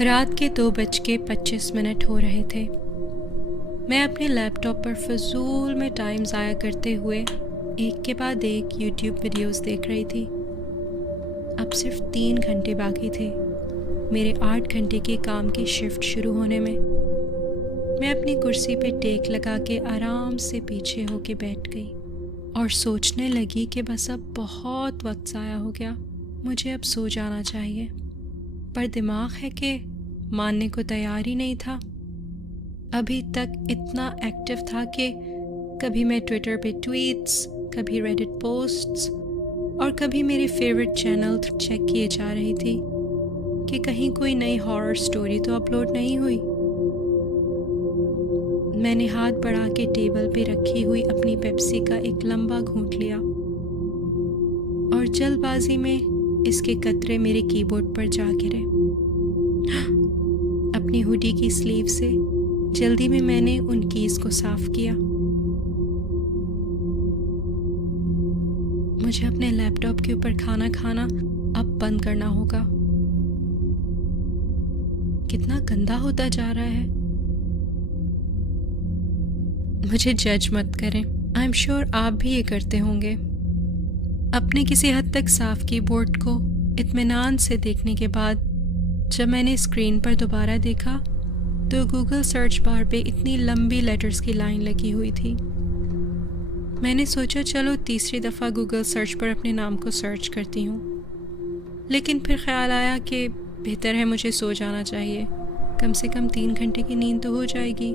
रात के 2:25 हो रहे थे। मैं अपने लैपटॉप पर फजूल में टाइम ज़ाया करते हुए एक के बाद एक यूट्यूब वीडियोस देख रही थी। अब सिर्फ 3 घंटे बाकी थे मेरे 8 घंटे के काम की शिफ्ट शुरू होने में। मैं अपनी कुर्सी पे टेक लगा के आराम से पीछे होके बैठ गई और सोचने लगी कि बस अब बहुत वक्त ज़ाया हो गया, मुझे अब सो जाना चाहिए। पर दिमाग है कि मानने को तैयार ही नहीं था। अभी तक इतना एक्टिव था कि कभी मैं ट्विटर पे ट्वीट्स, कभी रेडिट पोस्ट्स और कभी मेरे फेवरेट चैनल चेक किए जा रही थी कि कहीं कोई नई हॉरर स्टोरी तो अपलोड नहीं हुई। मैंने हाथ बढ़ा के टेबल पे रखी हुई अपनी पेप्सी का एक लंबा घूंट लिया और जल्दबाजी में इसके कतरे मेरे कीबोर्ड पर जा गिरे। अपनी हुडी की स्लीव से जल्दी में मैंने उन कीज को साफ किया। मुझे अपने लैपटॉप के ऊपर खाना खाना अब बंद करना होगा। कितना गंदा होता जा रहा है। मुझे जज मत करें, आई एम श्योर आप भी ये करते होंगे। अपने किसी हद तक साफ कीबोर्ड को इत्मीनान से देखने के बाद जब मैंने स्क्रीन पर दोबारा देखा तो गूगल सर्च बार पे इतनी लंबी लेटर्स की लाइन लगी हुई थी। मैंने सोचा चलो तीसरी दफ़ा गूगल सर्च पर अपने नाम को सर्च करती हूँ, लेकिन फिर ख्याल आया कि बेहतर है मुझे सो जाना चाहिए। कम से कम 3 घंटे की नींद तो हो जाएगी,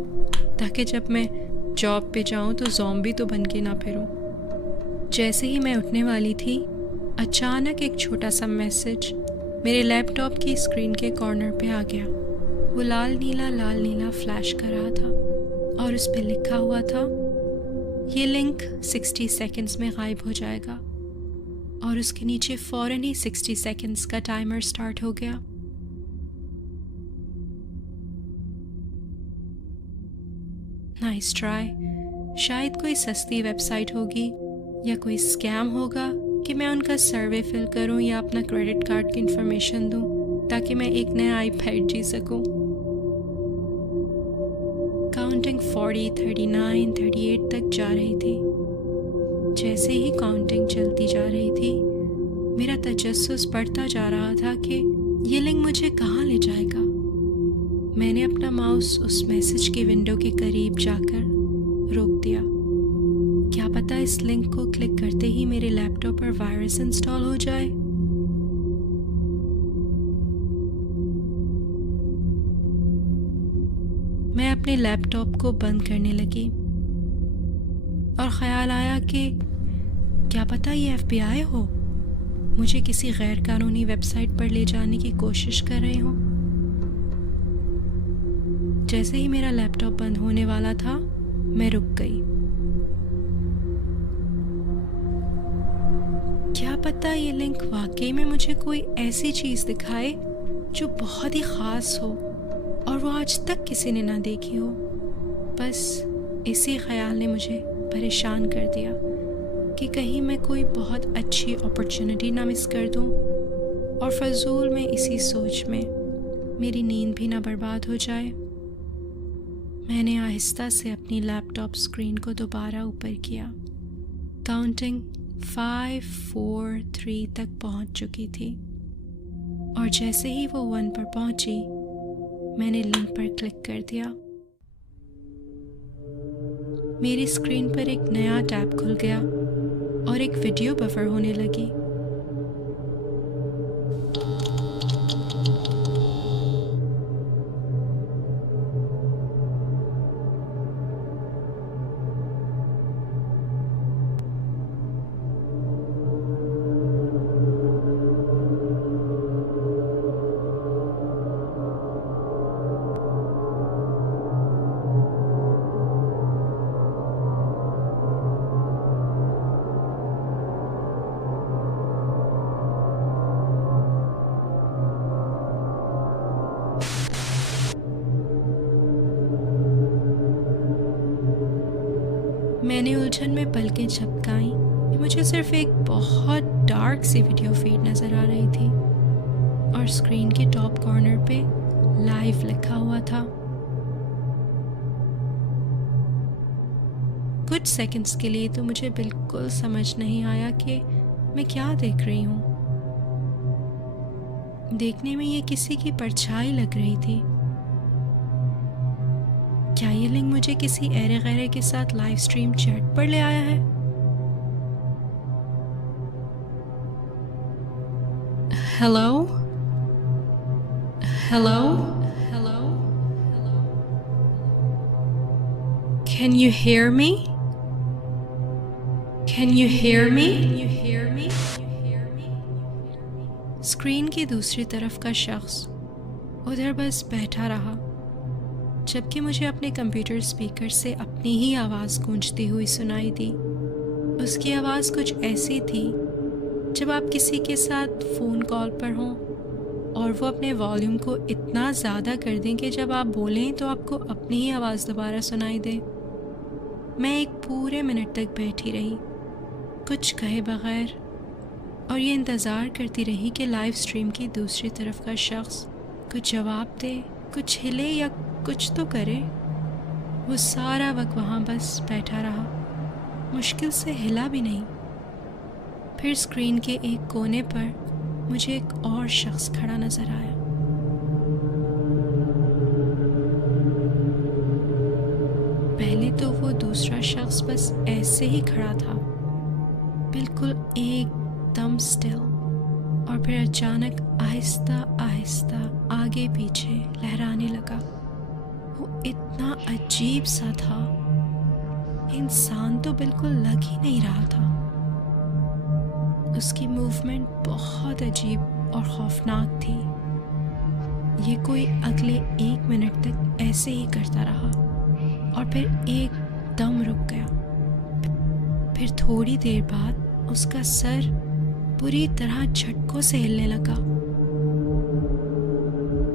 ताकि जब मैं जॉब पे जाऊँ तो ज़ॉम्बी तो बन के ना फिरूँ। जैसे ही मैं उठने वाली थी, अचानक एक छोटा सा मैसेज मेरे लैपटॉप की स्क्रीन के कॉर्नर पे आ गया। वो लाल नीला फ्लैश कर रहा था और उस पे लिखा हुआ था, ये लिंक 60 सेकंड्स में गायब हो जाएगा। और उसके नीचे फ़ौरन ही 60 सेकंड्स का टाइमर स्टार्ट हो गया। Nice try. शायद कोई सस्ती वेबसाइट होगी या कोई स्कैम होगा कि मैं उनका सर्वे फिल करूं या अपना क्रेडिट कार्ड की इंफॉर्मेशन दूं ताकि मैं एक नया आईपैड जी सकूं। काउंटिंग 40, 39, 38 तक जा रही थी। जैसे ही काउंटिंग चलती जा रही थी, मेरा तजस्सुस बढ़ता जा रहा था कि ये लिंक मुझे कहाँ ले जाएगा। मैंने अपना माउस उस मैसेज के विंडो के करीब जाकर रोक दिया। क्या पता इस लिंक को क्लिक करते ही मेरे लैपटॉप पर वायरस इंस्टॉल हो जाए। मैं अपने लैपटॉप को बंद करने लगी और ख्याल आया कि क्या पता ये FBI हो, मुझे किसी गैर कानूनी वेबसाइट पर ले जाने की कोशिश कर रहे हो। जैसे ही मेरा लैपटॉप बंद होने वाला था, मैं रुक गई। क्या पता ये लिंक वाकई में मुझे कोई ऐसी चीज़ दिखाए जो बहुत ही ख़ास हो और वो आज तक किसी ने ना देखी हो। बस इसी ख्याल ने मुझे परेशान कर दिया कि कहीं मैं कोई बहुत अच्छी अपॉर्चुनिटी ना मिस कर दूं और फजूल में इसी सोच में मेरी नींद भी ना बर्बाद हो जाए। मैंने आहिस्ता से अपनी लैपटॉप स्क्रीन को दोबारा ऊपर किया। काउंटिंग 5, 4, 3 तक पहुंच चुकी थी और जैसे ही वो 1 पर पहुंची, मैंने लिंक पर क्लिक कर दिया। मेरी स्क्रीन पर एक नया टैब खुल गया और एक वीडियो बफर होने लगी। मैंने उलझन में पलकें झपकाई कि मुझे सिर्फ एक बहुत डार्क सी वीडियो फीड नज़र आ रही थी और स्क्रीन के टॉप कॉर्नर पे लाइव लिखा हुआ था। कुछ सेकंड्स के लिए तो मुझे बिल्कुल समझ नहीं आया कि मैं क्या देख रही हूँ। देखने में ये किसी की परछाई लग रही थी। क्या ये लिंक मुझे किसी ऐरे गैरे के साथ लाइव स्ट्रीम चैट पर ले आया है? Hello hello hello, can you hear me? Can you hear me? Screen की दूसरी तरफ का शख्स उधर बस बैठा रहा, जबकि मुझे अपने कंप्यूटर स्पीकर से अपनी ही आवाज़ गूंजती हुई सुनाई दी। उसकी आवाज़ कुछ ऐसी थी जब आप किसी के साथ फ़ोन कॉल पर हों और वो अपने वॉल्यूम को इतना ज़्यादा कर दें कि जब आप बोलें तो आपको अपनी ही आवाज़ दोबारा सुनाई दे। मैं एक पूरे मिनट तक बैठी रही, कुछ कहे बगैर, और ये इंतज़ार करती रही कि लाइव स्ट्रीम की दूसरी तरफ का शख्स कुछ जवाब दे, कुछ हिले या कुछ तो करे। वो सारा वक्त वहाँ बस बैठा रहा, मुश्किल से हिला भी नहीं। फिर स्क्रीन के एक कोने पर मुझे एक और शख्स खड़ा नज़र आया। पहले तो वो दूसरा शख्स बस ऐसे ही खड़ा था, बिल्कुल एकदम स्टिल, और फिर अचानक आहिस्ता आहिस्ता आगे पीछे लहराने लगा। वो इतना अजीब सा था, इंसान तो बिल्कुल लग ही नहीं रहा था। उसकी मूवमेंट बहुत अजीब और खौफनाक थी। ये कोई अगले 1 मिनट तक ऐसे ही करता रहा और फिर एकदम रुक गया। फिर थोड़ी देर बाद उसका सर पूरी तरह झटकों से हिलने लगा,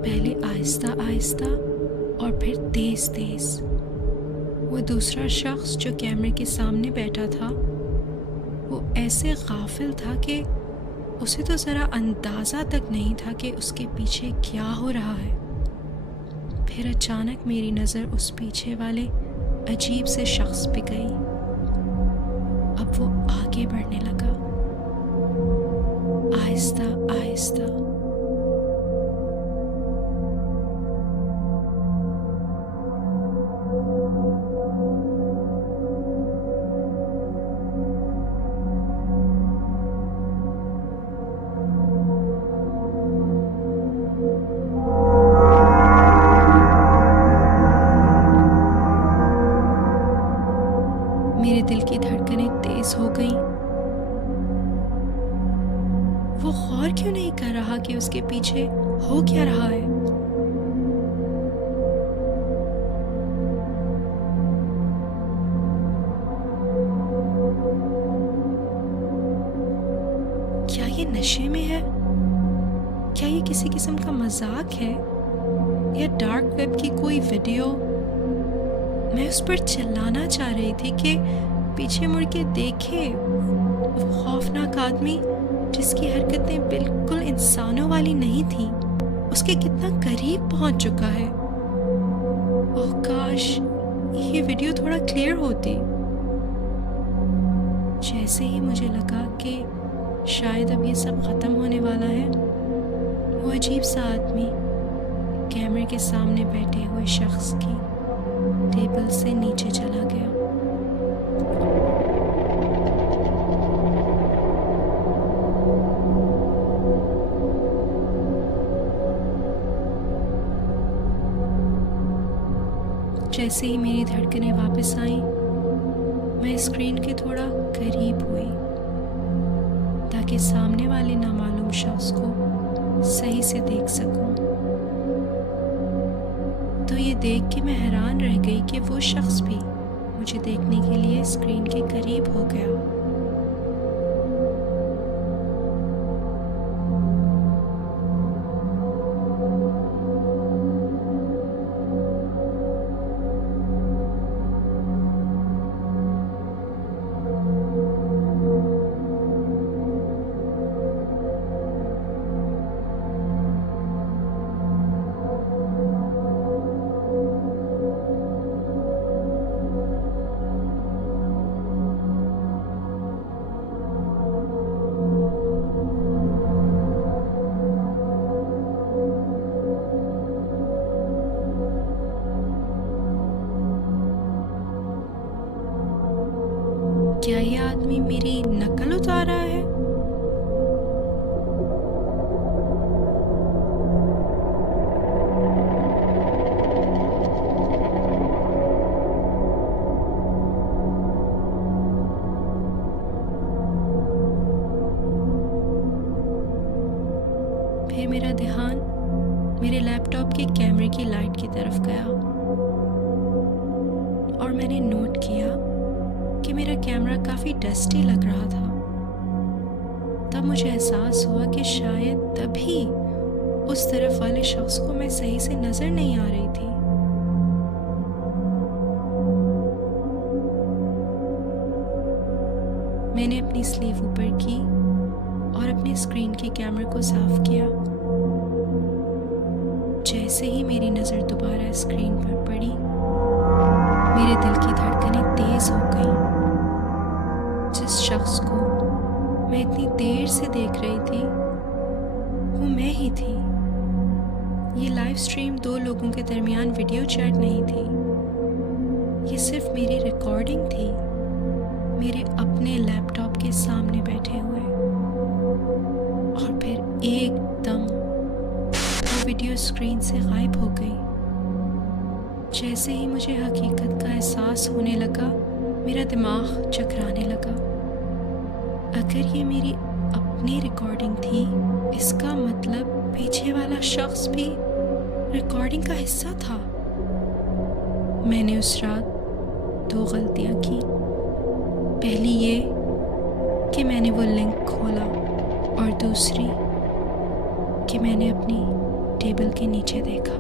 पहले आहिस्ता आहिस्ता और फिर तेज तेज। वो दूसरा शख्स जो कैमरे के सामने बैठा था, वो ऐसे गाफिल था कि उसे तो ज़रा अंदाज़ा तक नहीं था कि उसके पीछे क्या हो रहा है। फिर अचानक मेरी नज़र उस पीछे वाले अजीब से शख्स पे गई। अब वो आगे बढ़ने लगा, आहिस्ता आहिस्ता। मेरे दिल की धड़कनें तेज हो गईं। वो गौर क्यों नहीं कर रहा कि उसके पीछे हो क्या रहा है? क्या ये नशे में है? क्या ये किसी किस्म का मजाक है या डार्क वेब की कोई वीडियो? मैं उस पर चिल्लाना चाह रही थी कि पीछे मुड़ के देखे वो खौफनाक आदमी जिसकी हरकतें बिल्कुल इंसानों वाली नहीं थी, उसके कितना करीब पहुंच चुका है। ओह काश ये वीडियो थोड़ा क्लियर होती। जैसे ही मुझे लगा कि शायद अब ये सब ख़त्म होने वाला है, वो अजीब सा आदमी कैमरे के सामने बैठे हुए शख्स की टेबल से नीचे चला गया। जैसे ही मेरी धड़कनें वापस आईं, मैं स्क्रीन के थोड़ा करीब हुई ताकि सामने वाले नामालूम शख्स को सही से देख सकूं। तो ये देख के मैं हैरान रह गई कि वो शख्स भी मुझे देखने के लिए स्क्रीन के करीब हो गया। मेरा ध्यान मेरे लैपटॉप के कैमरे की लाइट की तरफ गया और मैंने नोट किया कि मेरा कैमरा काफ़ी डस्टी लग रहा था। तब मुझे एहसास हुआ कि शायद तभी उस तरफ वाले शख्स को मैं सही से नज़र नहीं आ रही थी। मैंने अपनी स्लीव ऊपर की और अपने स्क्रीन के कैमरे को साफ किया। जैसे ही मेरी नज़र दोबारा स्क्रीन पर पड़ी, मेरे दिल की धड़कनें तेज हो गईं। जिस शख्स को मैं इतनी देर से देख रही थी वो मैं ही थी। ये लाइव स्ट्रीम 2 लोगों के दरमियान वीडियो चैट नहीं थी, ये सिर्फ मेरी रिकॉर्डिंग थी, मेरे अपने लैपटॉप के सामने बैठे हुए। और फिर एकदम वो वीडियो स्क्रीन से गायब हो गई। जैसे ही मुझे हकीकत का एहसास होने लगा, मेरा दिमाग चकराने लगा। अगर ये मेरी अपनी रिकॉर्डिंग थी, इसका मतलब पीछे वाला शख्स भी रिकॉर्डिंग का हिस्सा था। मैंने उस रात 2 गलतियां की। पहली ये कि मैंने वो लिंक खोला और दूसरी कि मैंने अपनी टेबल के नीचे देखा।